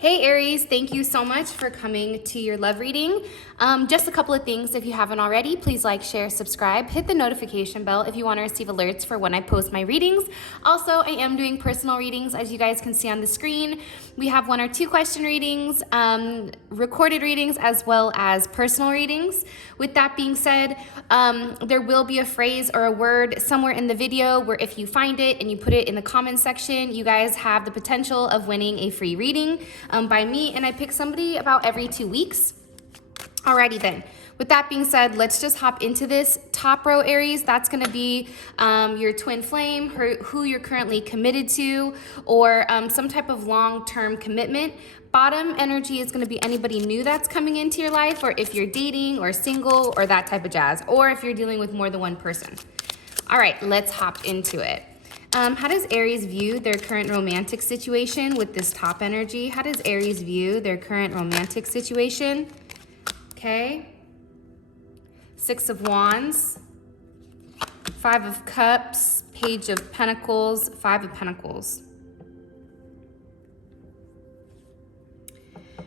Hey Aries, thank you so much for coming to your love reading. Just a couple of things if you haven't already, please like, share, subscribe, hit the notification bell if you want to receive alerts for when I post my readings. Also, I am doing personal readings as you guys can see on the screen. We have 1 or 2 question readings, recorded readings, as well as personal readings. With that being said, there will be a phrase or a word somewhere in the video where if you find it and you put it in the comment section, you guys have the potential of winning a free reading by me, and I pick somebody about every 2 weeks. Alrighty then. With that being said, let's just hop into this. Top row Aries, that's going to be your twin flame, who you're currently committed to, or some type of long-term commitment. Bottom energy is going to be anybody new that's coming into your life, or if you're dating or single or that type of jazz, or if you're dealing with more than one person. All right, let's hop into it. How does Aries view their current romantic situation with this top energy? How does Aries view their current romantic situation? Okay. 6 of Wands, 5 of Cups, Page of Pentacles, 5 of Pentacles.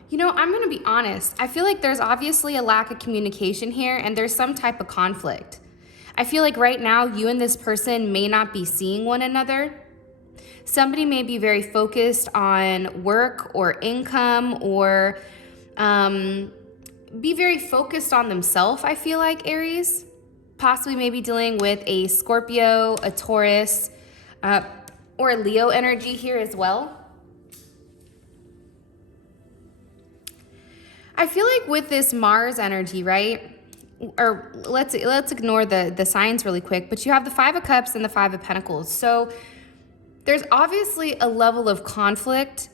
You know, I'm going to be honest. I feel like there's obviously a lack of communication here, and there's some type of conflict. I feel like right now you and this person may not be seeing one another. Somebody may be very focused on work or income, or be very focused on themselves, I feel like, Aries. Possibly maybe dealing with a Scorpio, a Taurus, or a Leo energy here as well. I feel like with this Mars energy, right? Or let's ignore the signs really quick, but you have the 5 of Cups and the 5 of Pentacles. So there's obviously a level of conflict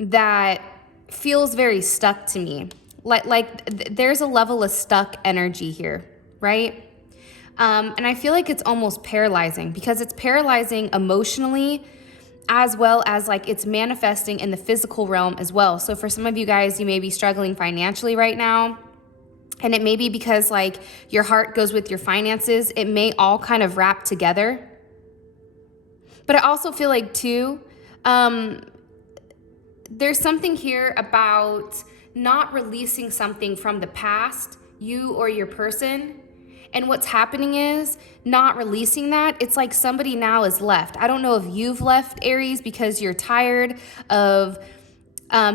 that feels very stuck to me. Like there's a level of stuck energy here, right? And I feel like it's almost paralyzing, because it's paralyzing emotionally, as well as like it's manifesting in the physical realm as well. So for some of you guys, you may be struggling financially right now. And it may be because like your heart goes with your finances. It may all kind of wrap together. But I also feel like too, there's something here about not releasing something from the past, you or your person. And what's happening is not releasing that. It's like somebody now is left. I don't know if you've left, Aries, because you're tired of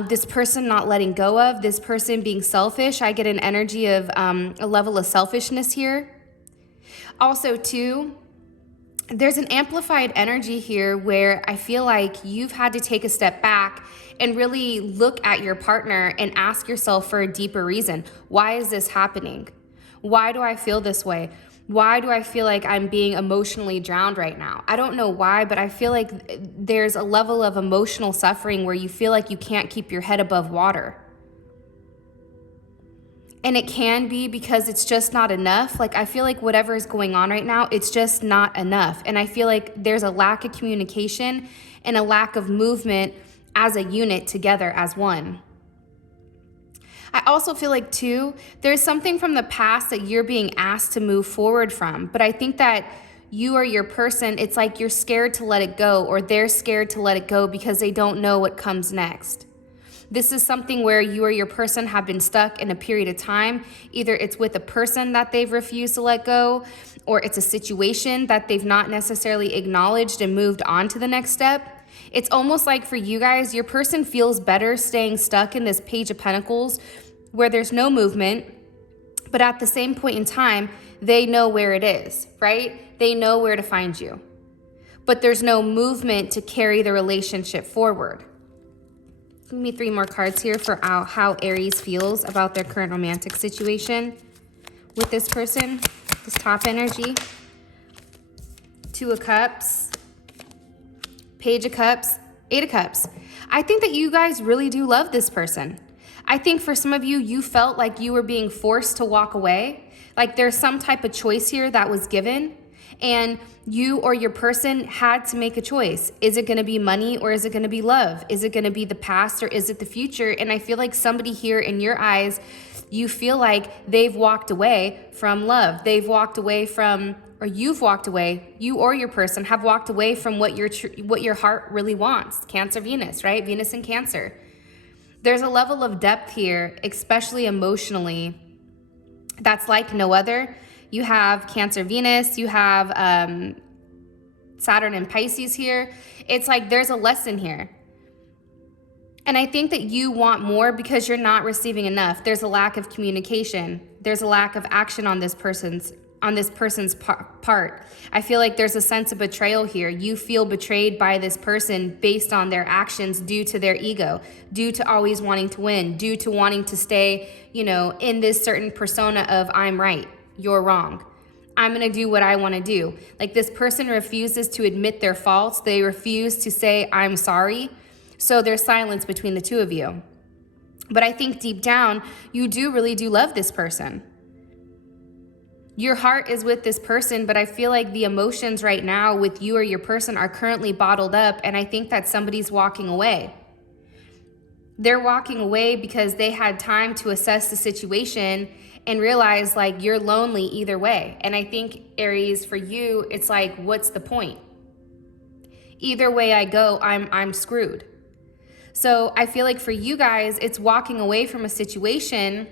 this person not letting go of, this person being selfish. I get an energy of a level of selfishness here. Also, too, there's an amplified energy here where I feel like you've had to take a step back and really look at your partner and ask yourself for a deeper reason. Why is this happening? Why do I feel this way? Why do I feel like I'm being emotionally drowned right now? I don't know why, but I feel like there's a level of emotional suffering where you feel like you can't keep your head above water. And it can be because it's just not enough. Like I feel like whatever is going on right now, it's just not enough. And I feel like there's a lack of communication and a lack of movement as a unit together as one. I also feel like too, there's something from the past that you're being asked to move forward from. But I think that you or your person, it's like you're scared to let it go, or they're scared to let it go because they don't know what comes next. This is something where you or your person have been stuck in a period of time. Either it's with a person that they've refused to let go, or it's a situation that they've not necessarily acknowledged and moved on to the next step. It's almost like for you guys, your person feels better staying stuck in this Page of Pentacles where there's no movement, but at the same point in time, they know where it is, right? They know where to find you. But there's no movement to carry the relationship forward. Give me 3 more cards here for how Aries feels about their current romantic situation with this person, this top energy. 2 of Cups, Page of Cups, 8 of Cups. I think that you guys really do love this person. I think for some of you, you felt like you were being forced to walk away. Like there's some type of choice here that was given, and you or your person had to make a choice. Is it going to be money, or is it going to be love? Is it going to be the past, or is it the future? And I feel like somebody here in your eyes, you feel like they've walked away from love. They've walked away from, or you've walked away, you or your person have walked away from what your heart really wants. Cancer, Venus, right? Venus and Cancer. There's a level of depth here, especially emotionally, that's like no other. You have Cancer Venus, you have Saturn and Pisces here. It's like there's a lesson here. And I think that you want more because you're not receiving enough. There's a lack of communication. There's a lack of action on this person's part. I feel like there's a sense of betrayal here. You feel betrayed by this person based on their actions due to their ego, due to always wanting to win, due to wanting to stay, in this certain persona of I'm right, you're wrong. I'm going to do what I want to do. Like this person refuses to admit their faults. They refuse to say I'm sorry. So there's silence between the two of you. But I think deep down, you really do love this person. Your heart is with this person, but I feel like the emotions right now with you or your person are currently bottled up, and I think that somebody's walking away. They're walking away because they had time to assess the situation and realize like you're lonely either way. And I think, Aries, for you, it's like, what's the point? Either way I go, I'm screwed. So I feel like for you guys, it's walking away from a situation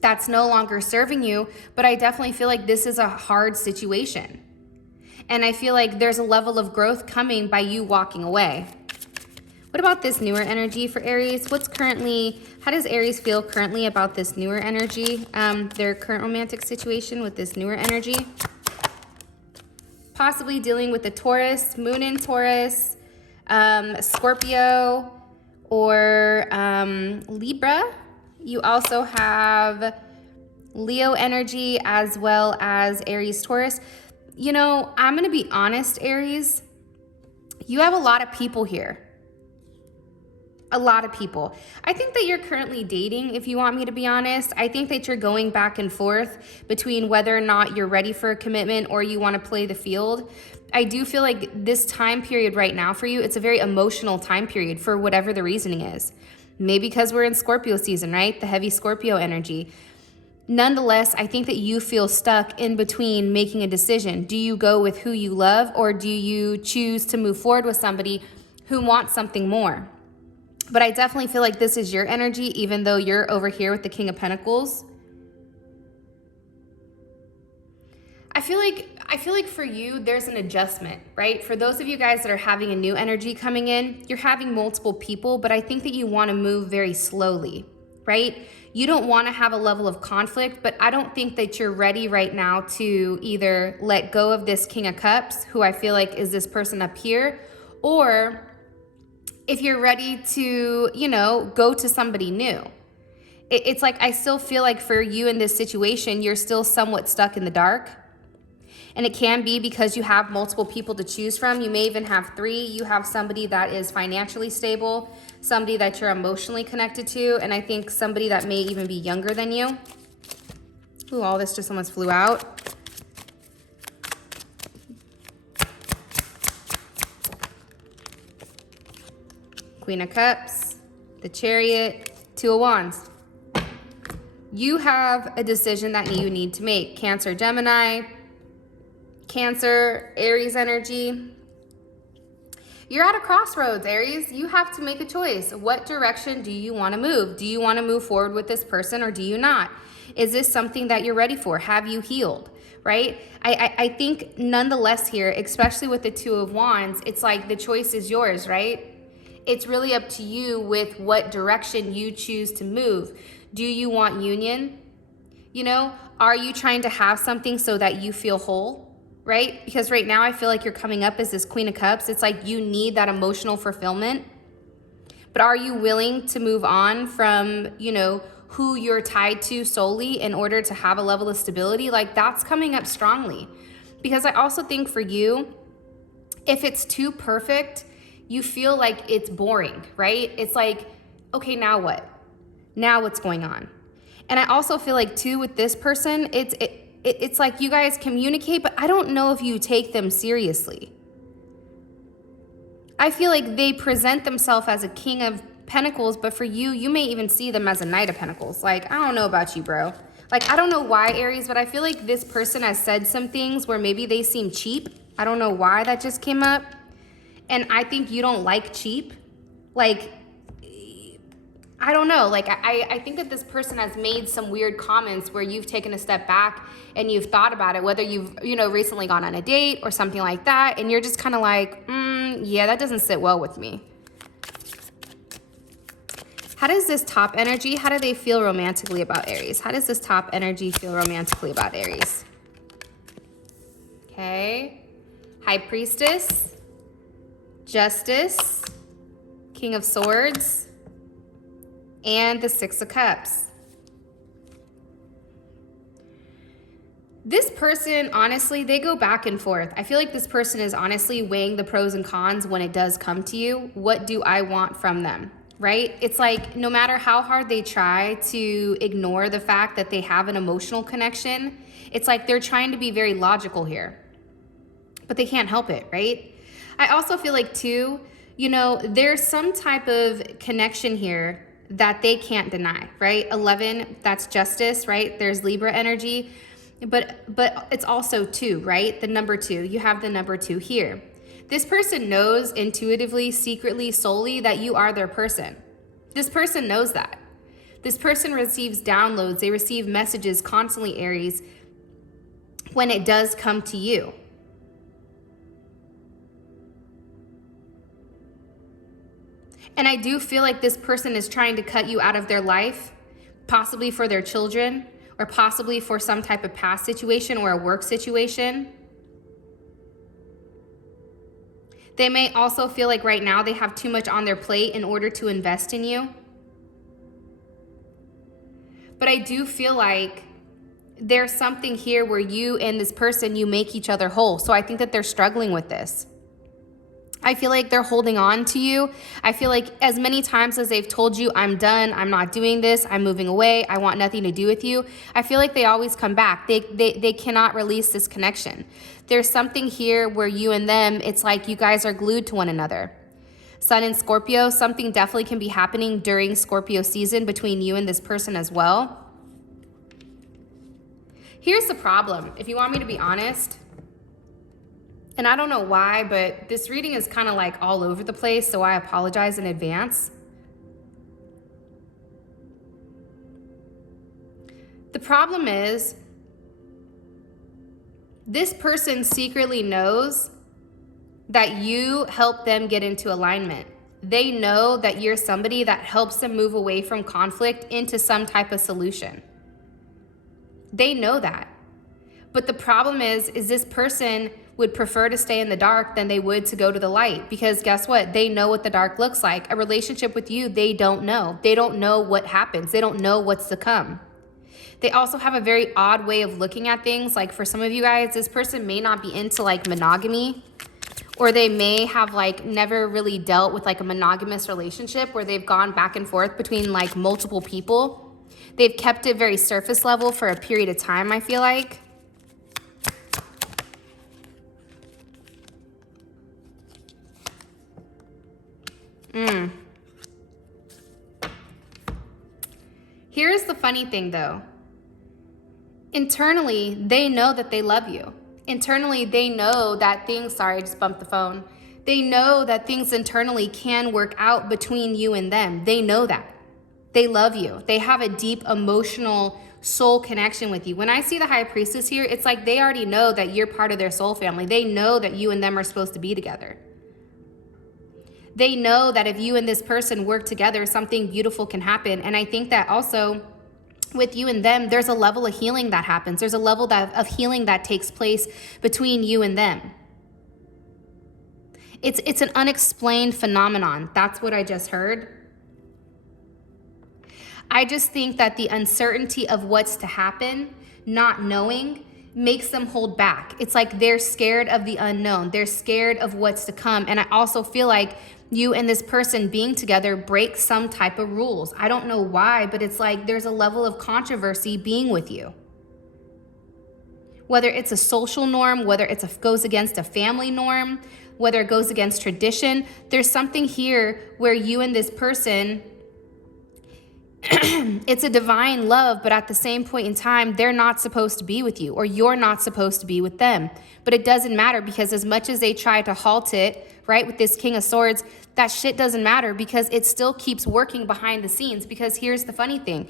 that's no longer serving you, but I definitely feel like this is a hard situation. And I feel like there's a level of growth coming by you walking away. What about this newer energy for Aries? How does Aries feel currently about this newer energy? Their current romantic situation with this newer energy? Possibly dealing with the Taurus, Moon in Taurus, Scorpio, or Libra. You also have Leo energy as well as Aries, Taurus. I'm going to be honest, Aries. You have a lot of people here. A lot of people. I think that you're currently dating, if you want me to be honest. I think that you're going back and forth between whether or not you're ready for a commitment or you want to play the field. I do feel like this time period right now for you, it's a very emotional time period for whatever the reasoning is. Maybe because we're in Scorpio season, right? The heavy Scorpio energy. Nonetheless, I think that you feel stuck in between making a decision. Do you go with who you love, or do you choose to move forward with somebody who wants something more? But I definitely feel like this is your energy, even though you're over here with the King of Pentacles. I feel like for you, there's an adjustment, right? For those of you guys that are having a new energy coming in, you're having multiple people, but I think that you want to move very slowly, right? You don't want to have a level of conflict, but I don't think that you're ready right now to either let go of this King of Cups, who I feel like is this person up here, or if you're ready to, go to somebody new. It's like, I still feel like for you in this situation, you're still somewhat stuck in the dark. And it can be because you have multiple people to choose from. You may even have 3. You have somebody that is financially stable, somebody that you're emotionally connected to, and I think somebody that may even be younger than you. Ooh, all this just almost flew out. Queen of Cups, the Chariot, 2 of Wands. You have a decision that you need to make. Cancer, Gemini, Cancer, Aries energy. You're at a crossroads, Aries. You have to make a choice. What direction do you want to move? Do you want to move forward with this person or do you not? Is this something that you're ready for? Have you healed, right? I think nonetheless here, especially with the 2 of Wands, it's like the choice is yours, right? It's really up to you with what direction you choose to move. Do you want union? Are you trying to have something so that you feel whole? Right? Because right now I feel like you're coming up as this Queen of Cups. It's like you need that emotional fulfillment. But are you willing to move on from, who you're tied to solely in order to have a level of stability? Like that's coming up strongly. Because I also think for you, if it's too perfect, you feel like it's boring, right? It's like, okay, now what? Now what's going on? And I also feel like too with this person, it's like you guys communicate, but I don't know if you take them seriously. I feel like they present themselves as a King of Pentacles, but for you, you may even see them as a Knight of Pentacles. Like, I don't know about you, bro. Like, I don't know why, Aries, but I feel like this person has said some things where maybe they seem cheap. I don't know why that just came up. And I think you don't like cheap. Like, I don't know, like I think that this person has made some weird comments where you've taken a step back and you've thought about it, whether you've, recently gone on a date or something like that, and you're just kind of like, yeah, that doesn't sit well with me. How does this top energy, how do they feel romantically about Aries? How does this top energy feel romantically about Aries? Okay. High Priestess, Justice, King of Swords, and the Six of Cups. This person, honestly, they go back and forth. I feel like this person is honestly weighing the pros and cons when it does come to you. What do I want from them? Right? It's like no matter how hard they try to ignore the fact that they have an emotional connection, it's like they're trying to be very logical here, but they can't help it, right? I also feel like too, there's some type of connection here that they can't deny, right? 11, that's justice, right? There's Libra energy, but it's also 2, right? The number 2, you have the number 2 here. This person knows intuitively, secretly, solely that you are their person. This person knows that. This person receives downloads. They receive messages constantly, Aries, when it does come to you. And I do feel like this person is trying to cut you out of their life, possibly for their children, or possibly for some type of past situation or a work situation. They may also feel like right now they have too much on their plate in order to invest in you. But I do feel like there's something here where you and this person, you make each other whole. So I think that they're struggling with this. I feel like they're holding on to you. I feel like as many times as they've told you, I'm done, I'm not doing this, I'm moving away, I want nothing to do with you, I feel like they always come back. They cannot release this connection. There's something here where you and them, it's like you guys are glued to one another. Sun in Scorpio, something definitely can be happening during Scorpio season between you and this person as well. Here's the problem, if you want me to be honest. And I don't know why, but this reading is kind of like all over the place, so I apologize in advance. The problem is, this person secretly knows that you help them get into alignment. They know that you're somebody that helps them move away from conflict into some type of solution. They know that. But the problem is this person would prefer to stay in the dark than they would to go to the light, because guess what? They know what the dark looks like. A relationship with you, they don't know. They don't know what happens. They don't know what's to come. They also have a very odd way of looking at things. Like for some of you guys, this person may not be into like monogamy, or they may have like never really dealt with like a monogamous relationship where they've gone back and forth between like multiple people. They've kept it very surface level for a period of time, I feel like. Here's the funny thing though. Internally, they know that they love you. Internally, they know that things, sorry, I just bumped the phone. They know that things internally can work out between you and them. They know that. They love you. They have a deep emotional soul connection with you. When I see the High Priestess here, it's like they already know that you're part of their soul family. They know that you and them are supposed to be together. They know that if you and this person work together, something beautiful can happen. And I think that also with you and them, there's a level of healing that happens. There's a level of healing that takes place between you and them. It's an unexplained phenomenon. That's what I just heard. I just think that the uncertainty of what's to happen, not knowing, makes them hold back. It's like they're scared of the unknown. They're scared of what's to come. And I also feel like you and this person being together break some type of rules. I don't know why, but it's like there's a level of controversy being with you. Whether it's a social norm, whether it goes against a family norm, whether it goes against tradition, there's something here where you and this person, it's a divine love, but at the same point in time, they're not supposed to be with you, or you're not supposed to be with them. But it doesn't matter, because as much as they try to halt it, right? With this King of Swords, that shit doesn't matter because it still keeps working behind the scenes. Because here's the funny thing.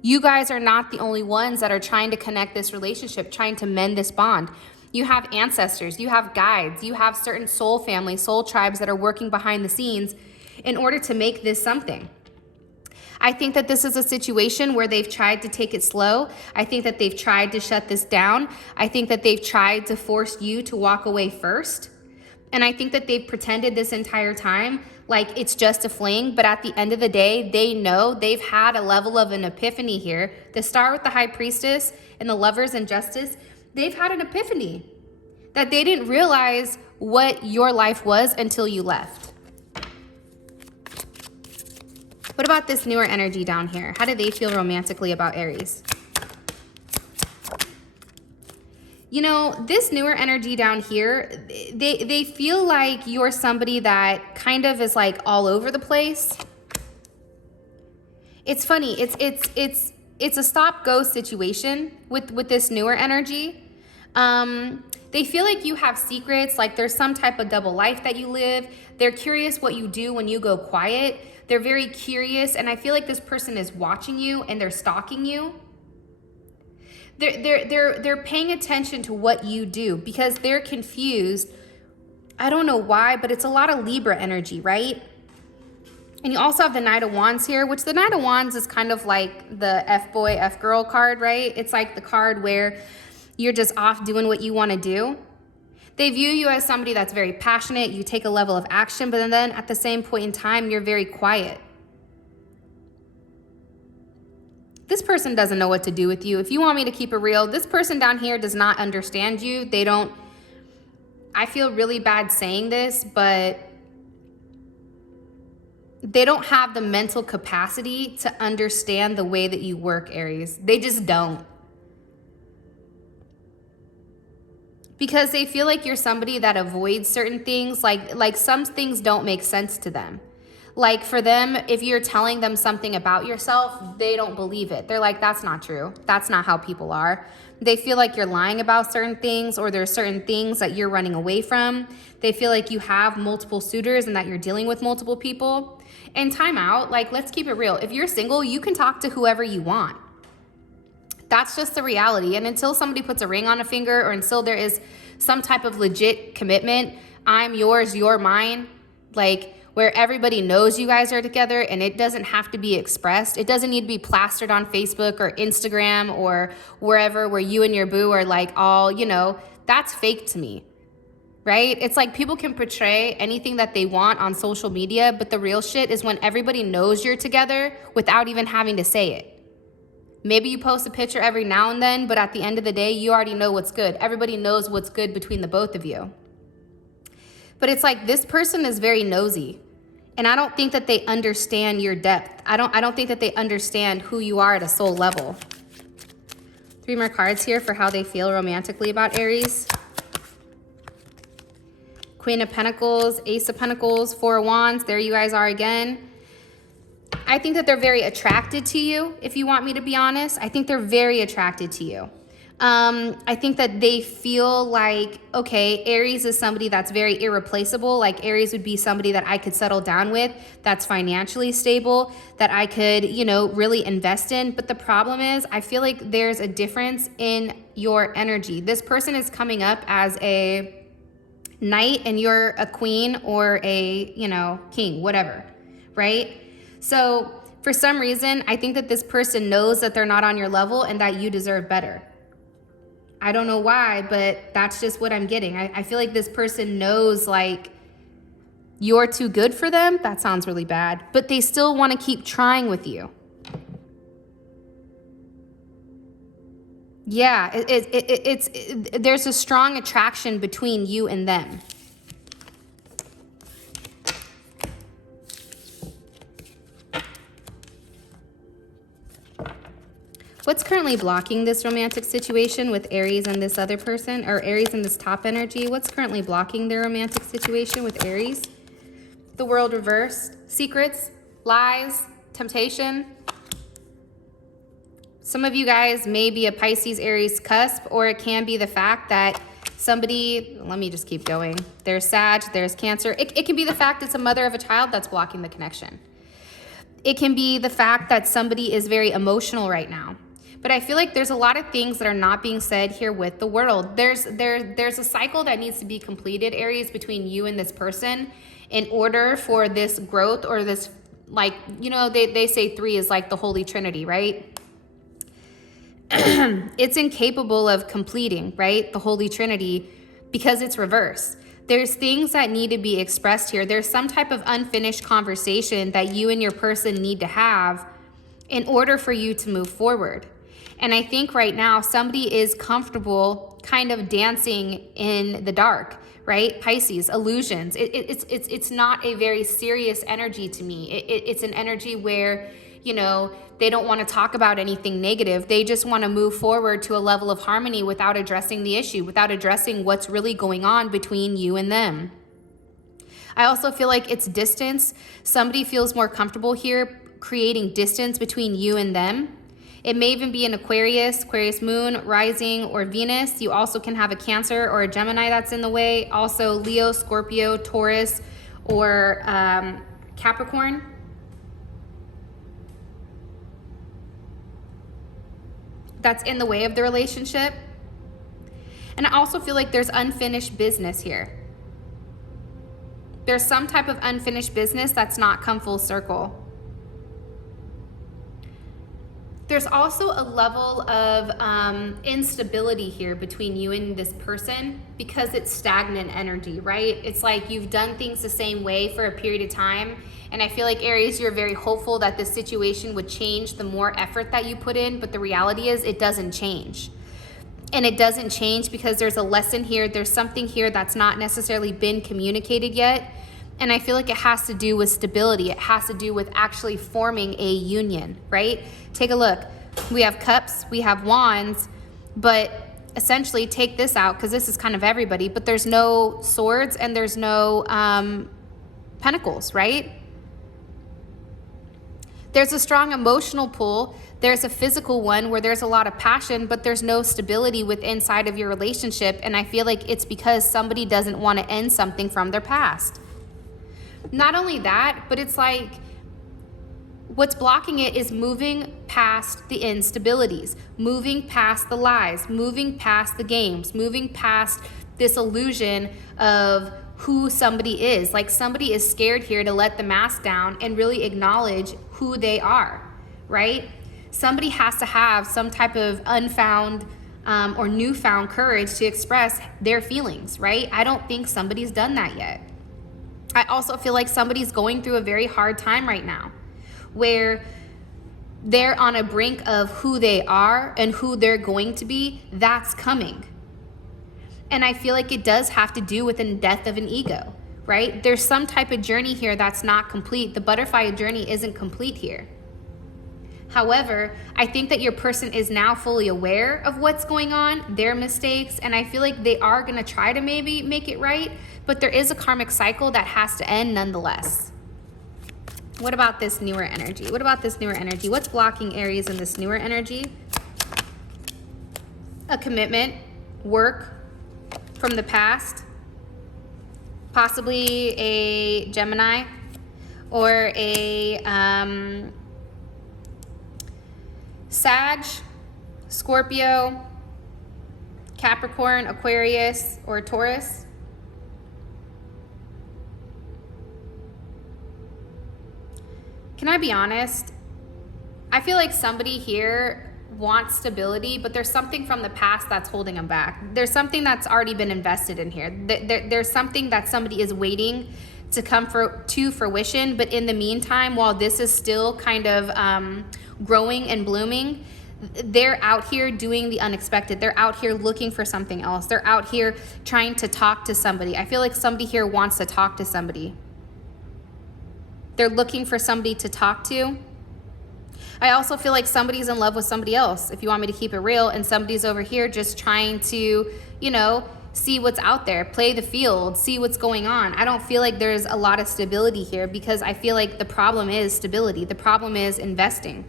You guys are not the only ones that are trying to connect this relationship, trying to mend this bond. You have ancestors, you have guides, you have certain soul families, soul tribes that are working behind the scenes in order to make this something. I think that this is a situation where they've tried to take it slow. I think that they've tried to shut this down. I think that they've tried to force you to walk away first. And I think that they've pretended this entire time like it's just a fling, but at the end of the day, they know they've had a level of an epiphany here. The Star with the High Priestess and the Lovers and Justice, they've had an epiphany that they didn't realize what your life was until you left. What about this newer energy down here? How do they feel romantically about Aries? You know, this newer energy down here, they feel like you're somebody that kind of is like all over the place. It's funny. It's a stop-go situation with this newer energy. They feel like you have secrets, like there's some type of double life that you live. They're curious what you do when you go quiet. They're very curious, and I feel like this person is watching you and they're stalking you. They're paying attention to what you do because they're confused. I don't know why, but it's a lot of Libra energy, right? And you also have the Knight of Wands here, which the Knight of Wands is kind of like the F-boy, F-girl card, right? It's like the card where you're just off doing what you want to do. They view you as somebody that's very passionate. You take a level of action, but then at the same point in time, you're very quiet. This person doesn't know what to do with you. If you want me to keep it real, this person down here does not understand you. They don't, I feel really bad saying this, but they don't have the mental capacity to understand the way that you work, Aries. They just don't. Because they feel like you're somebody that avoids certain things, like some things don't make sense to them. Like for them, if you're telling them something about yourself, they don't believe it. They're like, that's not true. That's not how people are. They feel like you're lying about certain things, or there's certain things that you're running away from. They feel like you have multiple suitors and that you're dealing with multiple people. And time out, like, let's keep it real. If you're single, you can talk to whoever you want. That's just the reality. And until somebody puts a ring on a finger, or until there is some type of legit commitment, I'm yours, you're mine, like where everybody knows you guys are together and it doesn't have to be expressed. It doesn't need to be plastered on Facebook or Instagram or wherever where you and your boo are like all, you know, that's fake to me, right? It's like people can portray anything that they want on social media, but the real shit is when everybody knows you're together without even having to say it. Maybe you post a picture every now and then, but at the end of the day, you already know what's good. Everybody knows what's good between the both of you. But it's like this person is very nosy. And I don't think that they understand your depth. I don't think that they understand who you are at a soul level. 3 more cards here for how they feel romantically about Aries. Queen of Pentacles, Ace of Pentacles, 4 of Wands. There you guys are again. I think that they're very attracted to you, if you want me to be honest. I think they're very attracted to you. I think that they feel like, okay, Aries is somebody that's very irreplaceable. Like Aries would be somebody that I could settle down with, that's financially stable, that I could, you know, really invest in. But the problem is, I feel like there's a difference in your energy. This person is coming up as a knight and you're a queen or a, you know, king, whatever, right? So for some reason, I think that this person knows that they're not on your level and that you deserve better. I don't know why, but that's just what I'm getting. I feel like this person knows like you're too good for them. That sounds really bad, but they still want to keep trying with you. Yeah, there's a strong attraction between you and them. What's currently blocking this romantic situation with Aries and this other person, or Aries and this top energy? What's currently blocking their romantic situation with Aries? The World reversed, secrets, lies, temptation. Some of you guys may be a Pisces Aries cusp, or it can be the fact that Somebody, let me just keep going. There's Sag, there's Cancer. It can be the fact it's a mother of a child that's blocking the connection. It can be the fact that somebody is very emotional right now. But I feel like there's a lot of things that are not being said here with the world. There's a cycle that needs to be completed, Aries, between you and this person in order for this growth or this, like, you know, they say 3 is like the Holy Trinity, right? It's incapable of completing, right? The Holy Trinity, because it's reverse. There's things that need to be expressed here. There's some type of unfinished conversation that you and your person need to have in order for you to move forward. And I think right now somebody is comfortable kind of dancing in the dark, right? Pisces, illusions. It's not a very serious energy to me. It's an energy where, you know, they don't want to talk about anything negative. They just want to move forward to a level of harmony without addressing the issue, without addressing what's really going on between you and them. I also feel like it's distance. Somebody feels more comfortable here creating distance between you and them. It may even be an Aquarius moon, rising, or Venus. You also can have a Cancer or a Gemini that's in the way. Also Leo, Scorpio, Taurus, or Capricorn. That's in the way of the relationship. And I also feel like there's unfinished business here. There's some type of unfinished business that's not come full circle. There's also a level of instability here between you and this person because it's stagnant energy, right? It's like you've done things the same way for a period of time. And I feel like, Aries, you're very hopeful that this situation would change the more effort that you put in. But the reality is it doesn't change. And it doesn't change because there's a lesson here. There's something here that's not necessarily been communicated yet. And I feel like it has to do with stability. It has to do with actually forming a union, right? Take a look. We have cups, we have wands, but essentially take this out because this is kind of everybody, but there's no swords and there's no pentacles, right? There's a strong emotional pull. There's a physical one where there's a lot of passion, but there's no stability within inside of your relationship. And I feel like it's because somebody doesn't want to end something from their past. Not only that, but it's like what's blocking it is moving past the instabilities, moving past the lies, moving past the games, moving past this illusion of who somebody is. Like somebody is scared here to let the mask down and really acknowledge who they are, right? Somebody has to have some type of unfound or newfound courage to express their feelings, right? I don't think somebody's done that yet. I also feel like somebody's going through a very hard time right now where they're on a brink of who they are and who they're going to be. That's coming. And I feel like it does have to do with the death of an ego, right? There's some type of journey here that's not complete. The butterfly journey isn't complete here. However, I think that your person is now fully aware of what's going on, their mistakes, and I feel like they are going to try to maybe make it right, but there is a karmic cycle that has to end nonetheless. What about this newer energy? What about this newer energy? What's blocking Aries in this newer energy? A commitment, work from the past, possibly a Gemini or a Sag, Scorpio, Capricorn, Aquarius, or Taurus. Can I be honest? I feel like somebody here wants stability, but there's something from the past that's holding them back. There's something that's already been invested in here. There's something that somebody is waiting to come to fruition, but in the meantime, while this is still kind of growing and blooming, they're out here doing the unexpected. They're out here looking for something else. They're out here trying to talk to somebody. I feel like somebody here wants to talk to somebody. They're looking for somebody to talk to. I also feel like somebody's in love with somebody else, if you want me to keep it real, and somebody's over here just trying to, you know, see what's out there, play the field, see what's going on. I don't feel like there's a lot of stability here because I feel like the problem is stability. The problem is investing.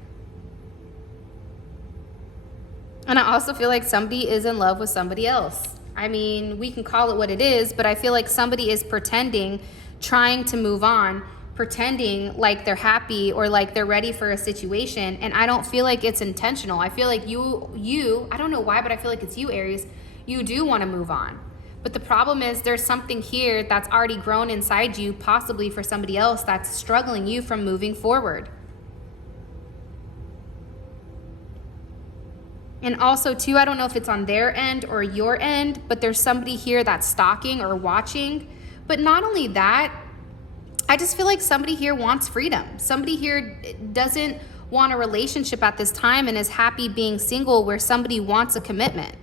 And I also feel like somebody is in love with somebody else. I mean, we can call it what it is, but I feel like somebody is pretending, trying to move on, pretending like they're happy or like they're ready for a situation. And I don't feel like it's intentional. I feel like I don't know why, but I feel like it's you, Aries. You do want to move on. But the problem is there's something here that's already grown inside you, possibly for somebody else, that's struggling you from moving forward. And also too, I don't know if it's on their end or your end, but there's somebody here that's stalking or watching. But not only that, I just feel like somebody here wants freedom. Somebody here doesn't want a relationship at this time and is happy being single, where somebody wants a commitment.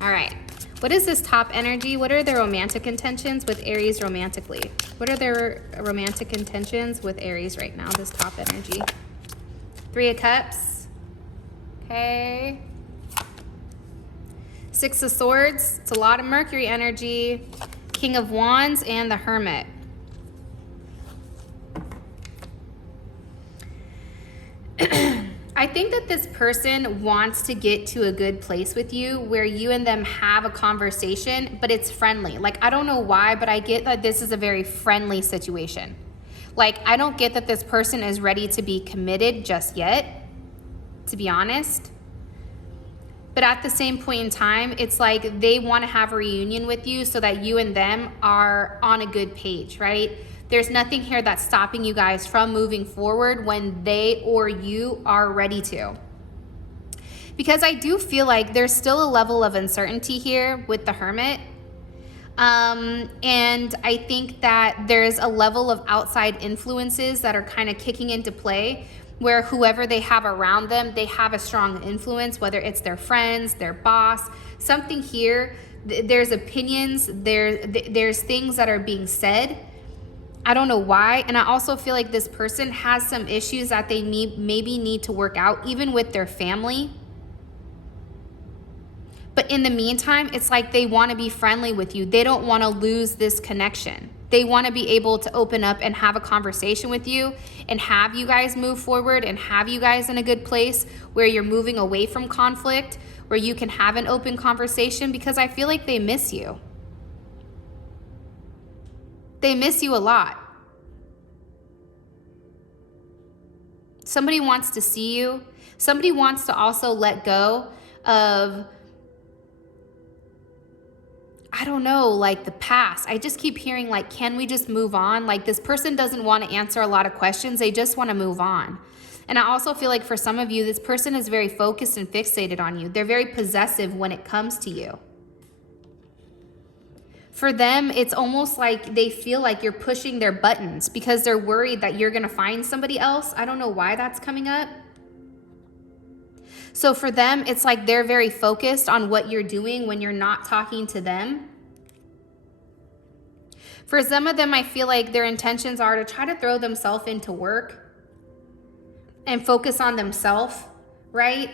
All right. What is this top energy? What are their romantic intentions with Aries romantically? What are their romantic intentions with Aries right now, this top energy? 3 of Cups. Okay. 6 of Swords. It's a lot of Mercury energy. King of Wands and the Hermit. I think that this person wants to get to a good place with you where you and them have a conversation, but it's friendly. Like, I don't know why, but I get that this is a very friendly situation. Like, I don't get that this person is ready to be committed just yet, to be honest. But at the same point in time, it's like they want to have a reunion with you so that you and them are on a good page, right? There's nothing here that's stopping you guys from moving forward when they or you are ready to. Because I do feel like there's still a level of uncertainty here with the Hermit. And I think that there's a level of outside influences that are kind of kicking into play, where whoever they have around them, they have a strong influence, whether it's their friends, their boss, something here. There's opinions, there's things that are being said. I don't know why. And I also feel like this person has some issues that they maybe need to work out, even with their family. But in the meantime, it's like they want to be friendly with you. They don't want to lose this connection. They want to be able to open up and have a conversation with you and have you guys move forward and have you guys in a good place where you're moving away from conflict, where you can have an open conversation, because I feel like they miss you. They miss you a lot. Somebody wants to see you. Somebody wants to also let go of, I don't know, like the past. I just keep hearing like, can we just move on? Like, this person doesn't want to answer a lot of questions. They just want to move on. And I also feel like for some of you, this person is very focused and fixated on you. They're very possessive when it comes to you. For them, it's almost like they feel like you're pushing their buttons because they're worried that you're going to find somebody else. I don't know why that's coming up. So for them, it's like they're very focused on what you're doing when you're not talking to them. For some of them, I feel like their intentions are to try to throw themselves into work and focus on themselves, right?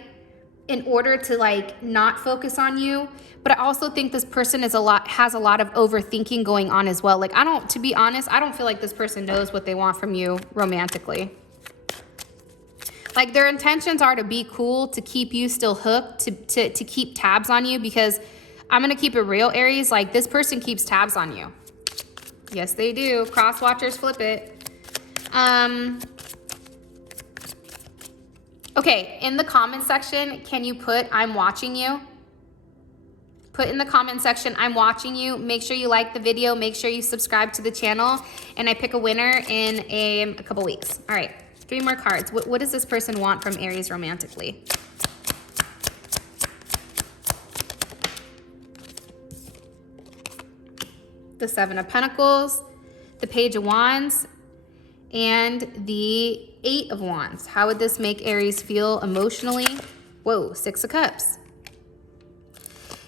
In order to like not focus on you. But I also think this person has a lot of overthinking going on as well. Like, to be honest, I don't feel like this person knows what they want from you romantically. Like, their intentions are to be cool, to keep you still hooked, to keep tabs on you, because I'm going to keep it real, Aries. Like, this person keeps tabs on you. Yes, they do. Cross watchers, flip it. Okay, in the comment section, can you put, I'm watching you? Put in the comment section, I'm watching you. Make sure you like the video. Make sure you subscribe to the channel. And I pick a winner in a couple weeks. All right, 3 more cards. What does this person want from Aries romantically? The 7 of Pentacles, the Page of Wands, and the 8 of Wands. How would this make Aries feel emotionally? Whoa, 6 of Cups.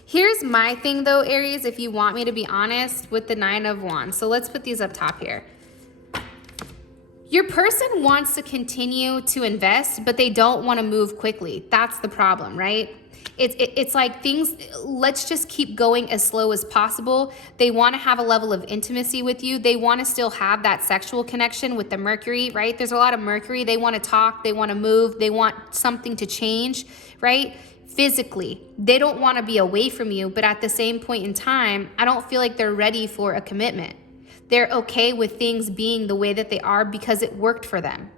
Here's my thing though, Aries, if you want me to be honest, with the 9 of Wands. So let's put these up top here. Your person wants to continue to invest, but they don't want to move quickly. That's the problem, right? It's like things, let's just keep going as slow as possible. They want to have a level of intimacy with you. They want to still have that sexual connection with the Mercury, right? There's a lot of Mercury. They want to talk, they want to move, they want something to change, right? Physically, they don't want to be away from you, but at the same point in time, I don't feel like they're ready for a commitment. They're okay with things being the way that they are because it worked for them.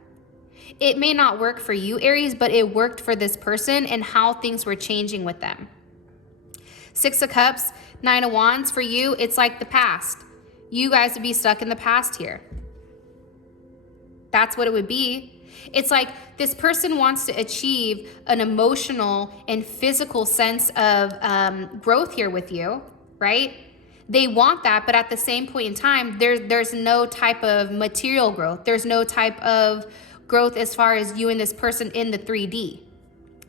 It may not work for you, Aries, but it worked for this person and how things were changing with them. 6 of Cups, 9 of Wands, for you, it's like the past. You guys would be stuck in the past here. That's what it would be. It's like this person wants to achieve an emotional and physical sense of growth here with you, right? They want that, but at the same point in time, there's no type of material growth. There's no type of growth as far as you and this person in the 3D.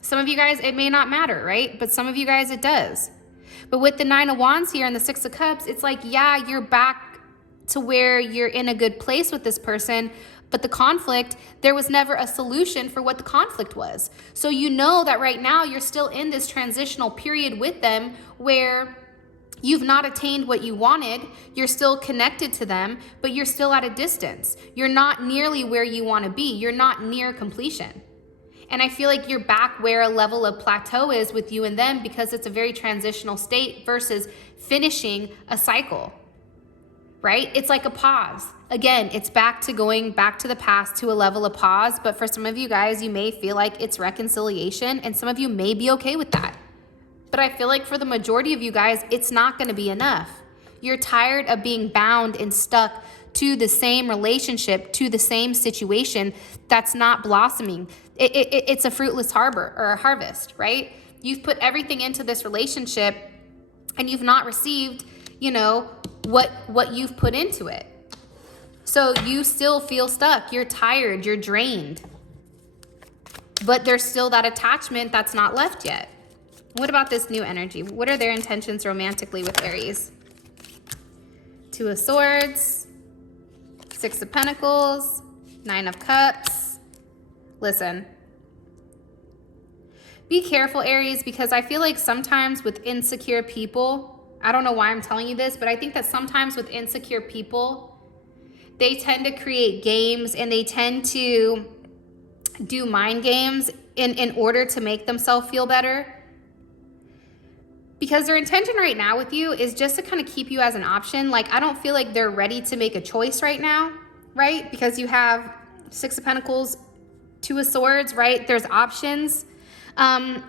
Some of you guys, it may not matter, right? But some of you guys, it does. But with the 9 of Wands here and the 6 of Cups, it's like, yeah, you're back to where you're in a good place with this person, but the conflict, there was never a solution for what the conflict was. So you know that right now you're still in this transitional period with them where you've not attained what you wanted. You're still connected to them, but you're still at a distance. You're not nearly where you want to be. You're not near completion. And I feel like you're back where a level of plateau is with you and them because it's a very transitional state versus finishing a cycle, right? It's like a pause. Again, it's back to going back to the past to a level of pause. But for some of you guys, you may feel like it's reconciliation, and some of you may be okay with that. But I feel like for the majority of you guys, it's not going to be enough. You're tired of being bound and stuck to the same relationship, to the same situation that's not blossoming. It's a fruitless harbor or a harvest, right? You've put everything into this relationship and you've not received, what you've put into it. So you still feel stuck. You're tired. You're drained. But there's still that attachment that's not left yet. What about this new energy? What are their intentions romantically with Aries? 2 of Swords, 6 of Pentacles, 9 of Cups. Listen, be careful, Aries, because I feel like sometimes with insecure people, I don't know why I'm telling you this, but I think that sometimes with insecure people, they tend to create games and they tend to do mind games in order to make themselves feel better. Because their intention right now with you is just to kind of keep you as an option. Like, I don't feel like they're ready to make a choice right now, right? Because you have 6 of Pentacles, 2 of Swords, right? There's options. 9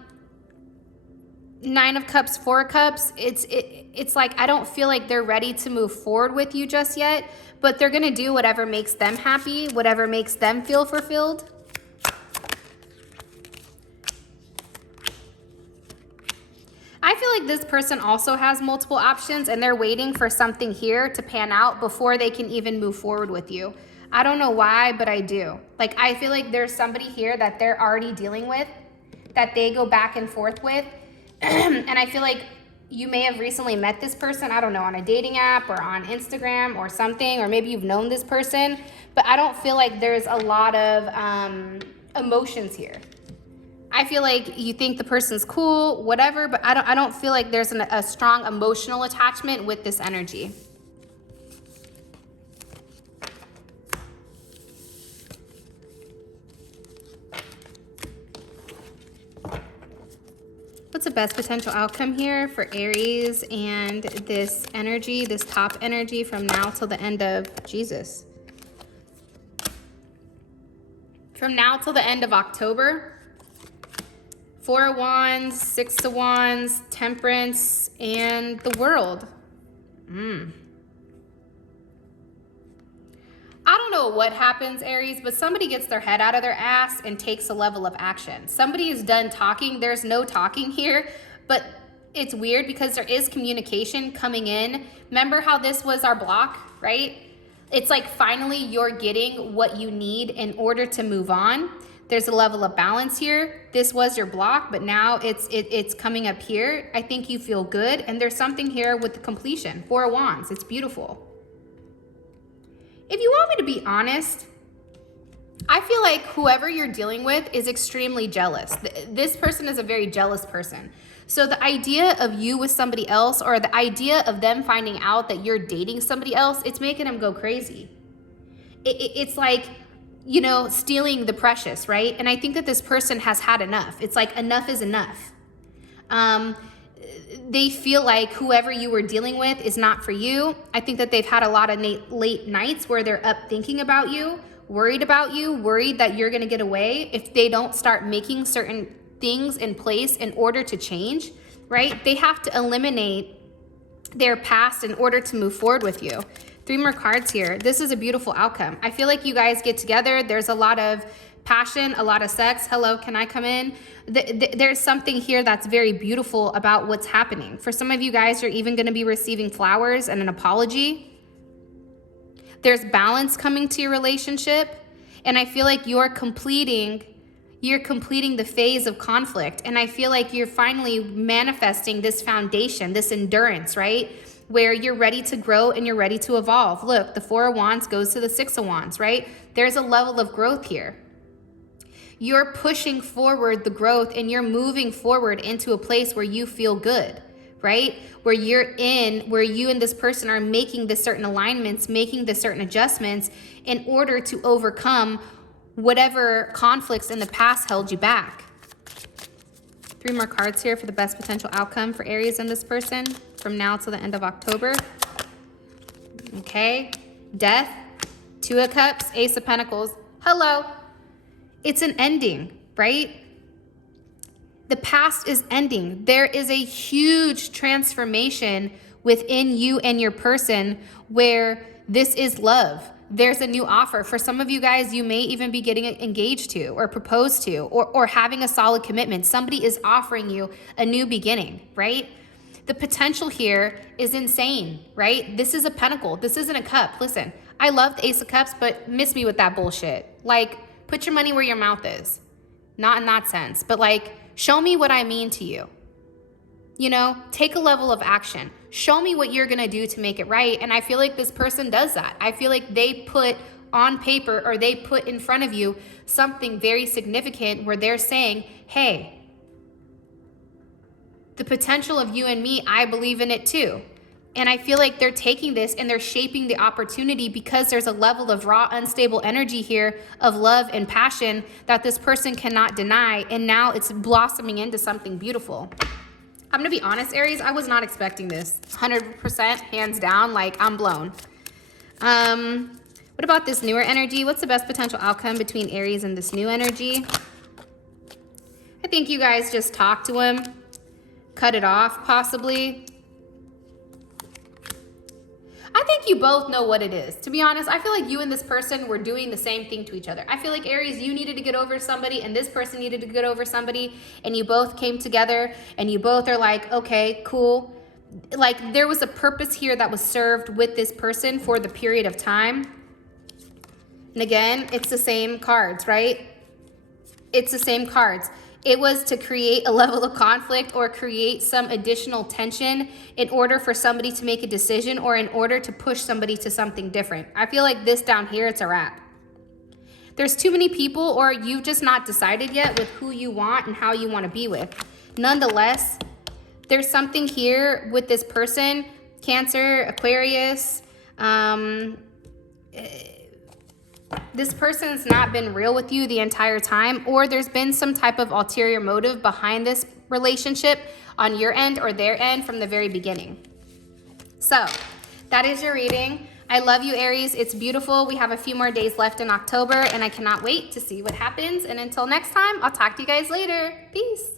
of Cups, 4 of Cups. It's like, I don't feel like they're ready to move forward with you just yet, but they're going to do whatever makes them happy, whatever makes them feel fulfilled. I feel like this person also has multiple options and they're waiting for something here to pan out before they can even move forward with you. I don't know why, but I do. Like, I feel like there's somebody here that they're already dealing with, that they go back and forth with. And I feel like you may have recently met this person, I don't know, on a dating app or on Instagram or something, or maybe you've known this person, but I don't feel like there's a lot of emotions here. I feel like you think the person's cool, whatever, but I don't feel like there's a strong emotional attachment with this energy. What's the best potential outcome here for Aries and this energy, this top energy from now till the end of Jesus? From now till the end of October. 4 of Wands, 6 of Wands, Temperance, and the World. I don't know what happens, Aries, but somebody gets their head out of their ass and takes a level of action. Somebody is done talking. There's no talking here, but it's weird because there is communication coming in. Remember how this was our block, right? It's like finally you're getting what you need in order to move on. There's a level of balance here. This was your block, but now it's coming up here. I think you feel good. And there's something here with the completion. 4 of Wands. It's beautiful. If you want me to be honest, I feel like whoever you're dealing with is extremely jealous. This person is a very jealous person. So the idea of you with somebody else, or the idea of them finding out that you're dating somebody else, it's making them go crazy. It's like, you know, stealing the precious, right? And I think that this person has had enough. It's like enough is enough. They feel like whoever you were dealing with is not for you. I think that they've had a lot of late nights where they're up thinking about you, worried that you're going to get away if they don't start making certain things in place in order to change, right? They have to eliminate their past in order to move forward with you. 3 more cards here. This is a beautiful outcome. I feel like you guys get together. There's a lot of passion, a lot of sex. Hello, can I come in? There's something here that's very beautiful about what's happening. For some of you guys, you're even going to be receiving flowers and an apology. There's balance coming to your relationship. And I feel like you're completing the phase of conflict. And I feel like you're finally manifesting this foundation, this endurance, right? Where you're ready to grow and you're ready to evolve. Look, the 4 of Wands goes to the 6 of Wands, right? There's a level of growth here. You're pushing forward the growth and you're moving forward into a place where you feel good, right? Where you and this person are making the certain alignments, making the certain adjustments in order to overcome whatever conflicts in the past held you back. 3 more cards here for the best potential outcome for Aries and this person from now till the end of October. Okay, Death, 2 of Cups, Ace of Pentacles. Hello. It's an ending, right? The past is ending. There is a huge transformation within you and your person where this is love. There's a new offer. For some of you guys, you may even be getting engaged to or proposed to or having a solid commitment. Somebody is offering you a new beginning, right? The potential here is insane, right? This is a pentacle. This isn't a cup. Listen, I love the Ace of Cups, but miss me with that bullshit. Like, put your money where your mouth is. Not in that sense, but like, show me what I mean to you. You know, take a level of action. Show me what you're gonna do to make it right. And I feel like this person does that. I feel like they put on paper or they put in front of you something very significant where they're saying, hey, the potential of you and me, I believe in it too. And I feel like they're taking this and they're shaping the opportunity because there's a level of raw, unstable energy here of love and passion that this person cannot deny. And now it's blossoming into something beautiful. I'm gonna be honest, Aries, I was not expecting this. 100%, hands down, like I'm blown. What about this newer energy? What's the best potential outcome between Aries and this new energy? I think you guys just talk to him, cut it off possibly. I think you both know what it is. To be honest, I feel like you and this person were doing the same thing to each other. I feel like Aries, you needed to get over somebody and this person needed to get over somebody and you both came together and you both are like, okay, cool. Like there was a purpose here that was served with this person for the period of time. And again, it's the same cards, right? It's the same cards. It was to create a level of conflict or create some additional tension in order for somebody to make a decision or in order to push somebody to something different. I feel like this down here, it's a wrap. There's too many people or you've just not decided yet with who you want and how you want to be with. Nonetheless, there's something here with this person, Cancer, Aquarius, this person's not been real with you the entire time, or there's been some type of ulterior motive behind this relationship on your end or their end from the very beginning. So that is your reading. I love you, Aries. It's beautiful. We have a few more days left in October and I cannot wait to see what happens. And until next time, I'll talk to you guys later. Peace.